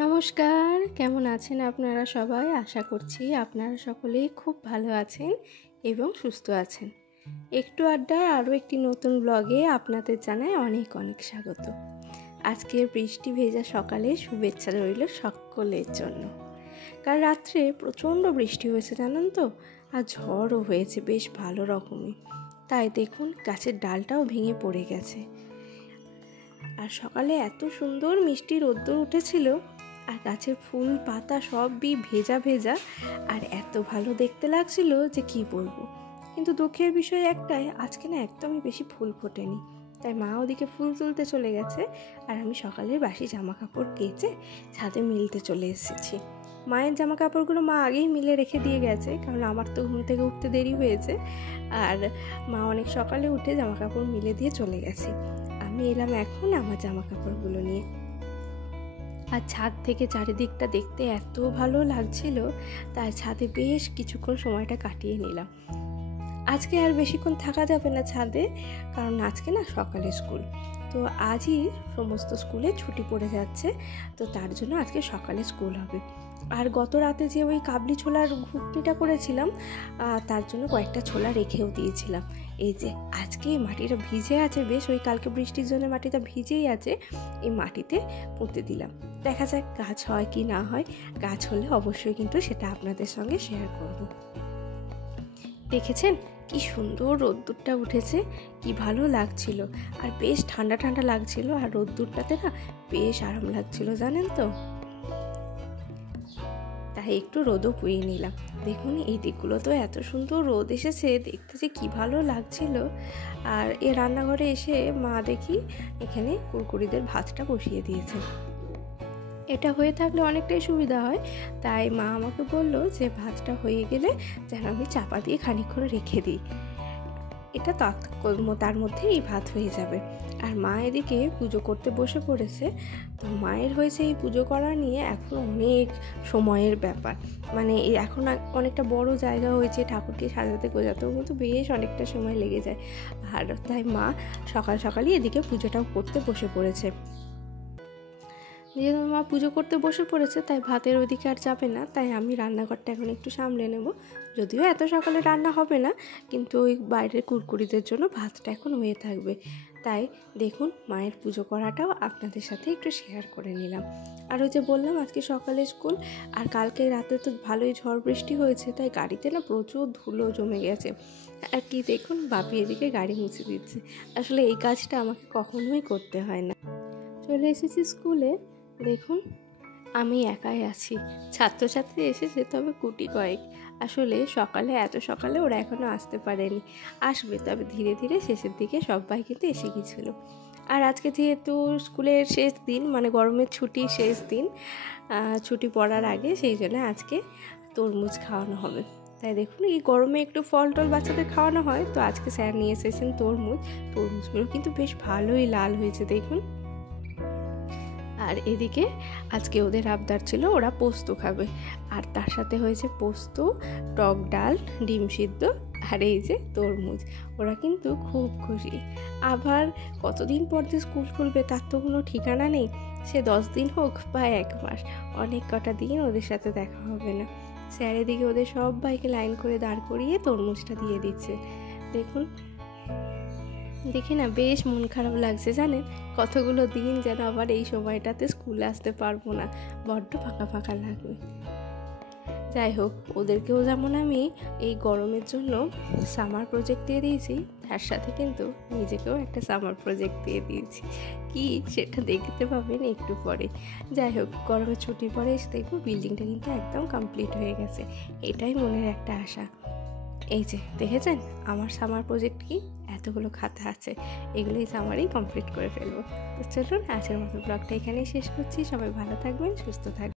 নমস্কার, কেমন আছেন আপনারা সবাই? আশা করছি আপনারা সকলেই খুব ভালো আছেন এবং সুস্থ আছেন। একটু আড্ডার আরও একটি নতুন ব্লগে আপনাদের জানাই অনেক অনেক স্বাগত। আজকের বৃষ্টি ভেজা সকালে শুভেচ্ছা রইল সকলের জন্য। কাল রাত্রে প্রচণ্ড বৃষ্টি হয়েছে জানেন তো, আর ঝড়ও হয়েছে বেশ ভালো রকমই। তাই দেখুন গাছের ডালটাও ভেঙে পড়ে গেছে। আর সকালে এত সুন্দর মিষ্টি রোদ্দুর উঠেছিল, আর গাছের ফুল পাতা সবই ভেজা ভেজা, আর এত ভালো দেখতে লাগছিল যে কি বলবো। কিন্তু দুঃখের বিষয় একটাই, আজকে না একদমই বেশি ফুল ফোটেনি। তাই মা ওদিকে ফুল তুলতে চলে গেছে, আর আমি সকালের বাসি জামা কাপড় কেচে ছাদে মিলতে চলে এসেছি। মায়ের জামা কাপড়গুলো মা আগেই মিলে রেখে দিয়ে গেছে, কারণ আমার তো ঘুম থেকে উঠতে দেরি হয়েছে, আর মা অনেক সকালে উঠে জামা কাপড় মিলে দিয়ে চলে গেছে। আমি এলাম এখন আমার জামা কাপড়গুলো নিয়ে। আর ছাদ থেকে চারিদিকটা দেখতে এত ভালো লাগছিল, তাই ছাদে বেশ কিছুক্ষণ সময়টা কাটিয়ে নিলাম। আজকে আর বেশিক্ষণ থাকা যাবে না ছাদে, কারণ আজকে না সকালে স্কুল, তো আজই সমস্ত স্কুলে ছুটি পড়ে যাচ্ছে, তো তার জন্য আজকে সকালে স্কুল হবে। আর গত রাতে যে ওই কাবলি ছোলার ঘুগনিটা করেছিলাম, তার জন্য কয়েকটা ছোলা রেখেও দিয়েছিলাম। এই যে আজকে মাটিটা ভিজে আছে বেশ, ওই কালকে বৃষ্টির জন্য মাটিটা ভিজেই আছে, এই মাটিতে পুঁতে দিলাম। দেখা যাক গাছ হয় কি না হয়, গাছ হলে অবশ্যই কিন্তু সেটা আপনাদের সঙ্গে শেয়ার করব। দেখেছেন কি সুন্দর রোদ্দুরটা উঠেছে, কি ভালো লাগছিল, আর বেশ ঠান্ডা ঠান্ডা লাগছিল, আর রোদ্দুরটাতে না বেশ আরাম লাগছিল জানেন তো। তাই একটু রোদও পুড়িয়ে নিলাম। দেখুন এই দিকগুলো তো এত সুন্দর রোদ এসেছে, দেখতে যে কী ভালো লাগছিল। আর এ রান্নাঘরে এসে মা দেখি এখানে কুরকুরিদের ভাতটা বসিয়ে দিয়েছে। এটা হয়ে থাকলে অনেকটাই সুবিধা হয়, তাই মা আমাকে বলল যে ভাতটা হয়ে গেলে যেন আমি চাপা দিয়ে খানিকক্ষণ রেখে দিই, এটা তার মধ্যে এই ভাত হয়ে যাবে। আর মা এদিকে পুজো করতে বসে পড়েছে। তো মায়ের হয়েছে এই পুজো করা নিয়ে এখন অনেক সময়ের ব্যাপার, মানে এখন অনেকটা বড় জায়গা হয়েছে, ঠাকুরকে সাজাতে গোজাতেও কিন্তু বেশ অনেকটা সময় লেগে যায়। আর তাই মা সকাল সকালই এদিকে পুজোটাও করতে বসে পড়েছে। যেহেতু মা পুজো করতে বসে পড়েছে, তাই ভাতের ওদিকে আর যাবে না, তাই আমি রান্নাঘরটা এখন একটু সামলে নেব। যদিও এত সকালে রান্না হবে না, কিন্তু ওই বাইরের কুরকুরিদের জন্য ভাতটা এখন হয়ে থাকবে। তাই দেখুন মায়ের পুজো করাটাও আপনাদের সাথে একটু শেয়ার করে নিলাম। আর ওই যে বললাম আজকে সকালে স্কুল, আর কালকে রাতে তো ভালোই ঝড় বৃষ্টি হয়েছে, তাই গাড়িতে না প্রচুর ধুলো জমে গেছে। আর কি দেখুন বাপি এদিকে গাড়ি মুছে দিচ্ছে। আসলে এই কাজটা আমাকে কখনোই করতে হয় না। চলে এসেছি স্কুলে, দেখুন আমি একাই আছি, ছাত্রছাত্রী এসেছে তবে কুটি কয়েক। আসলে এত সকালে ওরা এখনও আসতে পারেনি, আসবে তবে ধীরে ধীরে, শেষের দিকে সবাই কিন্তু এসে গিয়েছিল। আর আজকে যেহেতু স্কুলের শেষ দিন, মানে গরমের ছুটির শেষ দিন, ছুটি পড়ার আগে, সেই জন্য আজকে তরমুজ খাওয়ানো হবে। তাই দেখুন এই গরমে একটু ফল টল বাচ্চাদের খাওয়ানো হয়, তো আজকে স্যার নিয়ে এসেছেন তরমুজগুলো কিন্তু বেশ ভালোই লাল হয়েছে দেখুন। আর এদিকে আজকে ওদের আবদার ছিল ওরা পোস্ত খাবে, আর তার সাথে হয়েছে পোস্ত, টক ডাল, ডিম সিদ্ধ, আর এই যে তরমুজ। ওরা কিন্তু খুব খুশি। আবার কতদিন পর যে স্কুল খুলবে তার তো কোনো ঠিকানা নেই, সে 10 দিন হোক বা 1 মাস, অনেক কটা দিন ওদের সাথে দেখা হবে না। স্যার এদিকে ওদের সবাইকে লাইন করে দাঁড় করিয়ে তরমুজটা দিয়ে দিচ্ছে। দেখুন দেখে না বেশ মন খারাপ লাগছে জানেন, কতগুলো দিন যেন আবার এই সময়টাতে স্কুলে আসতে পারবো না, বড্ড ফাঁকা ফাঁকা লাগবে। যাই হোক, ওদেরকেও যেমন আমি এই গরমের জন্য সামার প্রজেক্ট দিয়ে দিয়েছি, তার সাথে কিন্তু নিজেকেও একটা সামার প্রজেক্ট দিয়ে দিয়েছি। কি সেটা দেখতে পাবেন একটু পরে। যাই হোক, গরমের ছুটির পরে এসে দেখবো বিল্ডিংটা কিন্তু একদম কমপ্লিট হয়ে গেছে, এটাই মনের একটা আশা। এই যে দেখেছেন আমার সামার প্রজেক্ট কি, এতগুলো খাতা আছে, এগুলোই সামারেই কমপ্লিট করে ফেলবো। তো চলুন আজকের মতো ব্লগটা এখানেই শেষ করছি। সবাই ভালো থাকবেন, সুস্থ থাকবেন।